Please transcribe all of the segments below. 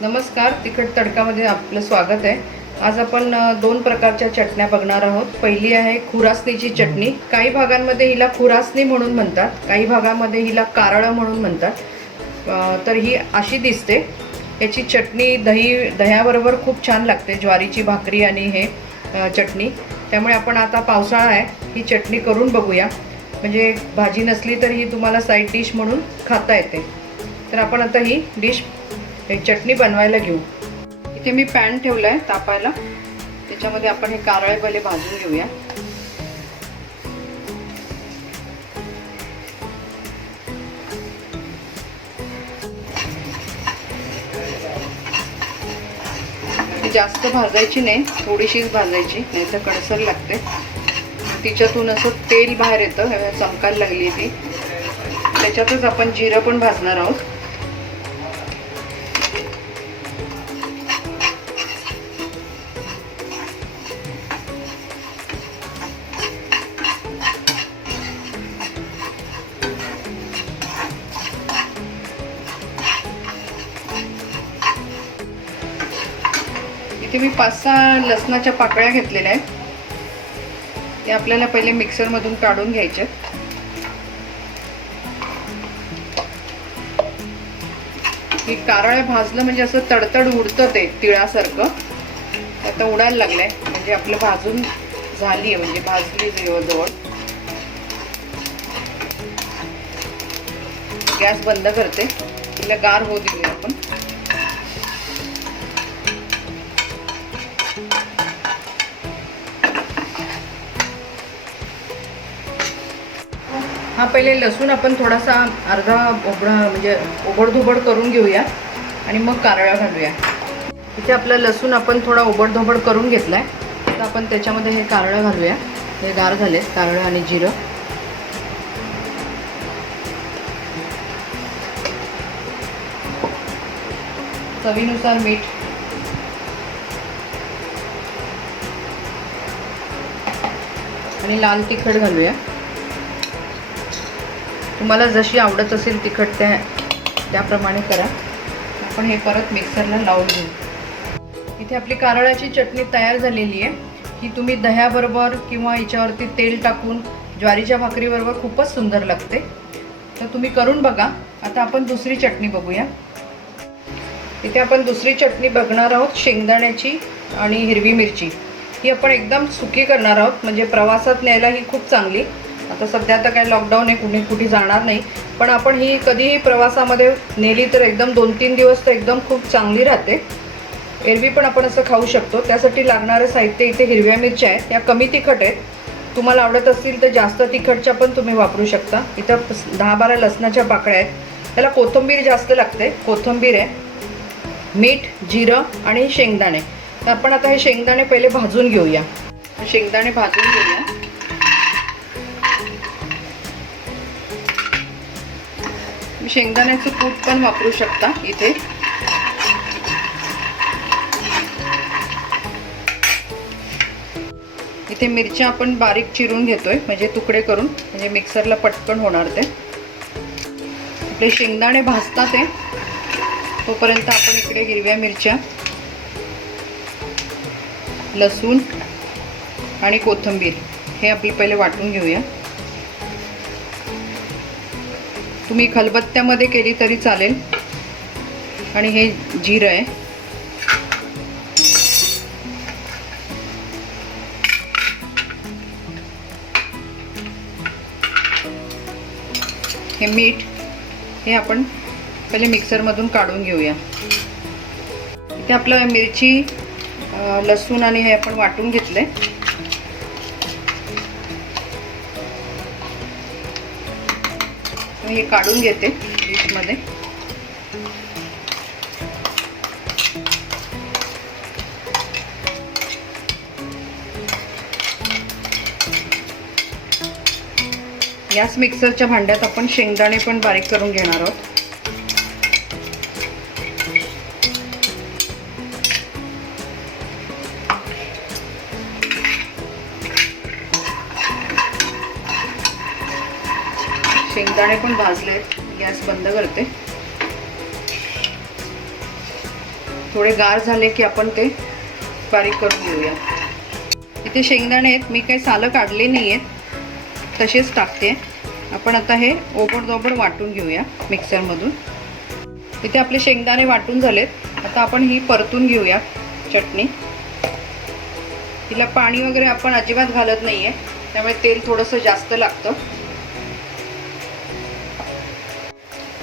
नमस्कार तिखट तडकामध्ये आपलं स्वागत आहे. आज आपण दोन प्रकारच्या चटण्या बघणार आहोत. पहिली आहे खुरासणीची चटणी. काही भागांमध्ये हिला खुरासणी म्हणून म्हणतात काही भागामध्ये हिला कारळं म्हणून म्हणतात. तर ही अशी दिसते. याची चटणी दही दह्याबरोबर खूप छान लागते ज्वारीची भाकरी आणि हे चटणी. त्यामुळे आपण आता पावसाळा आहे ही चटणी करून बघूया. म्हणजे भाजी नसली तर ही तुम्हाला साईड डिश म्हणून खाता येते. तर आपण आता ही डिश एक चटणी बनवायला घेऊ. इथे मी पॅन ठेवला आहे तापायला. त्याच्यामध्ये आपण हे कारळे भले भाजून घेऊया. ती जास्त भाजायची नाही थोडीशीच भाजायची नाही तर कडसर लागते. तिच्यातून असं तेल बाहेर येतं चमकायला लागली ती. त्याच्यातच आपण जिरं पण भाजणार आहोत. इथे मी पाच सहा लसणाच्या पाकळ्या घेतलेल्या आहेत. ते आपल्याला पहिले मिक्सरमधून काढून घ्यायचे मी कारळ भाजलं म्हणजे असं तडतड उडतं ते तिळासारखं. आता उडायला लागलंय. म्हणजे आपलं भाजून झाली आहे. म्हणजे भाजली जवळजवळ. गॅस बंद करते. तिला गार होऊ दिली आपण. हा पहिले लसूण आपण थोडासा अर्धा ओबडा म्हणजे ओबडधोबड करून घेऊया आणि मग कारळा घालूया. इथे आपलं लसूण आपण थोडा ओबडधोबड करून घेतलाय. तर आपण त्याच्यामध्ये हे कारळं घालूया. हे गार झाले कारळं आणि जिरं. चवीनुसार मीठ. आणि लाल तिखट घालूया. तुम्हाला जशी आवडत असेल तिखट त्या त्याप्रमाणे करा. आपण हे परत मिक्सरला लावून घेऊ. इथे आपली कारळाची चटणी तयार झालेली आहे. ही तुम्ही दह्याबरोबर किंवा याच्यावरती तेल टाकून ज्वारीच्या भाकरीबरोबर खूपच सुंदर लागते. तर तुम्ही करून बघा. आता आपण दुसरी चटणी बघूया. इथे आपण दुसरी चटणी बघणार आहोत शेंगदाण्याची आणि हिरवी मिरची. ही आपण एकदम सुकी करणार आहोत म्हणजे प्रवासात न्यायला ही खूप चांगली. आता सध्या तर काय लॉकडाऊन आहे कुणी कुठे जाणार नाही. पण आपण ही कधीही प्रवासामध्ये नेली तर एकदम दोन तीन दिवस तर एकदम खूप चांगली राहते. एरवी पण आपण असं खाऊ शकतो. त्यासाठी लागणारं साहित्य इथे हिरव्या मिरच्या आहेत. या कमी तिखट आहेत. तुम्हाला आवडत असतील तर जास्त तिखटच्या पण तुम्ही वापरू शकता. इथं दहा बारा लसणाच्या पाकळ्या आहेत. त्याला कोथिंबीर जास्त लागते. कोथिंबीर आहे मीठ जिरं आणि शेंगदाणे. तर आपण आता हे शेंगदाणे पहिले भाजून घेऊया. शेंगदाणे भाजून घेऊया. तुम्ही शेंगदाण्याचं कूट पण वापरू शकता इथे. इथे मिरच्या आपण बारीक चिरून घेतोय म्हणजे तुकडे करून म्हणजे मिक्सरला पटकन होणार ते. आपले शेंगदाणे भाजतात ते तोपर्यंत आपण इकडे हिरव्या मिरच्या लसूण आणि कोथिंबीर हे आपली पहिले वाटून घेऊया. तुम्ही खलबत्त्यामध्ये केली तरी चालेल. आणि हे जिरं आहे. हे मीठ हे आपण पहिले मिक्सरमधून काढून घेऊया. इथे आपलं मिरची लसूण आणि हे आपण वाटून घेतलं आहे हे काढून घेते डिशमध्ये याच मिक्सरच्या भांड्यात आपण शेंगदाणे पण बारीक करून घेणार आहोत. शेंगदाणे पण भाजले गॅस बंद करते. थोडे गार झाले की आपण ते बारीक करून घेऊया. इथे शेंगदाणे आहेत. मी काही सालं काढले नाही आहेत तसेच टाकते. आपण आता हे ओबडदोबड वाटून घेऊया मिक्सरमधून. इथे आपले शेंगदाणे वाटून झालेत. आता आपण ही परतून घेऊया चटणी. तिला पाणी वगैरे आपण अजिबात घालत नाही आहे त्यामुळे तेल थोडंसं जास्त लागतं.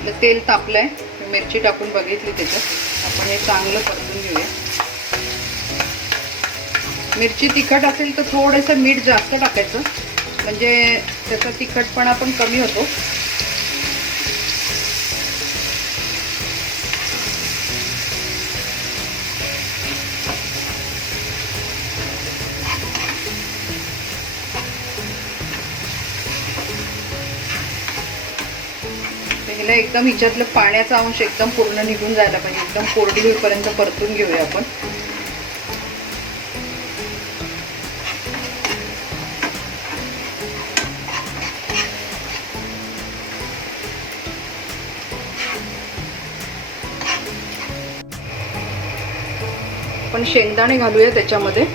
आपलं तेल तापलं आहे मिरची टाकून बघितली त्याच्यात. आपण हे चांगलं परतून घेऊया. मिरची तिखट असेल तर थोडंसं मीठ जास्त टाकायचं. म्हणजे त्याचा तिखटपणा पण कमी होतो. ह्याला एकदम हिच्यातलं पाण्याचा अंश एकदम पूर्ण निघून जायला पाहिजे. एकदम कोरडी होईपर्यंत परतून घेऊया आपण. आपण शेंगदाणे घालूया त्याच्यामध्ये.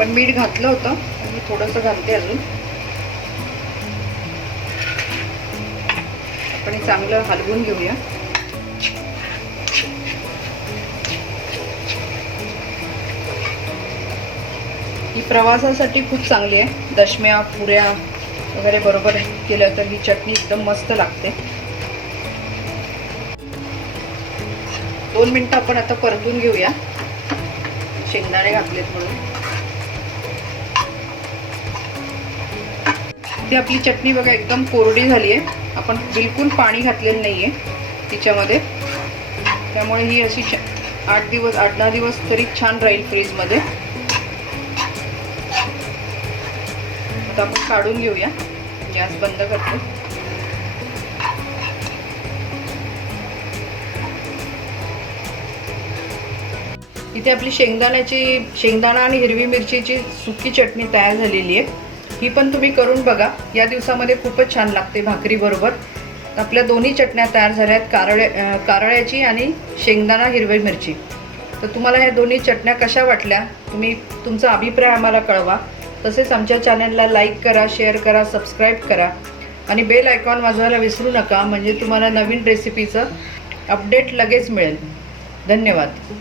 पण मीठ घातलं होतं. मी थोडंसं घालते अजून. आपण हे चांगलं हलवून घेऊया. ही प्रवासासाठी खूप चांगली आहे. दशम्या पुऱ्या वगैरे बरोबर केलं तर ही चटणी एकदम मस्त लागते. दोन मिनटं आपण आता परतून घेऊया. शेंगदाणे घातलेत म्हणून. इथे आपली चटणी बघा एकदम कोरडी झाली आहे आपण बिलकुल पाणी घातलेलं नाही आहे तिच्यामध्ये. त्यामुळे ही अशी आठ दिवस आठ दहा दिवस तरी छान राहील फ्रीजमध्ये. आता आपण काढून घेऊया. गॅस बंद करतो. इथे आपली शेंगदाण्याची शेंगदाणा आणि हिरवी मिरचीची सुकी चटणी तयार झालेली आहे. ही पण तुम्ही करून बघा. या दिवसामध्ये खूपच छान लागते भाकरीबरोबर आपल्या दोन्ही चटण्या तयार झाल्या आहेत कारळ्या कारळ्याची आणि शेंगदाणा हिरवी मिरची. तर तुम्हाला ह्या दोन्ही चटण्या कशा वाटल्या तुम्ही तुमचा अभिप्राय आम्हाला कळवा. तसेच आमच्या चॅनलला लाईक करा शेअर करा सबस्क्राईब करा. आणि बेल आयकॉन वाजवायला विसरू नका म्हणजे तुम्हाला नवीन रेसिपीचं अपडेट लगेच मिळेल. धन्यवाद.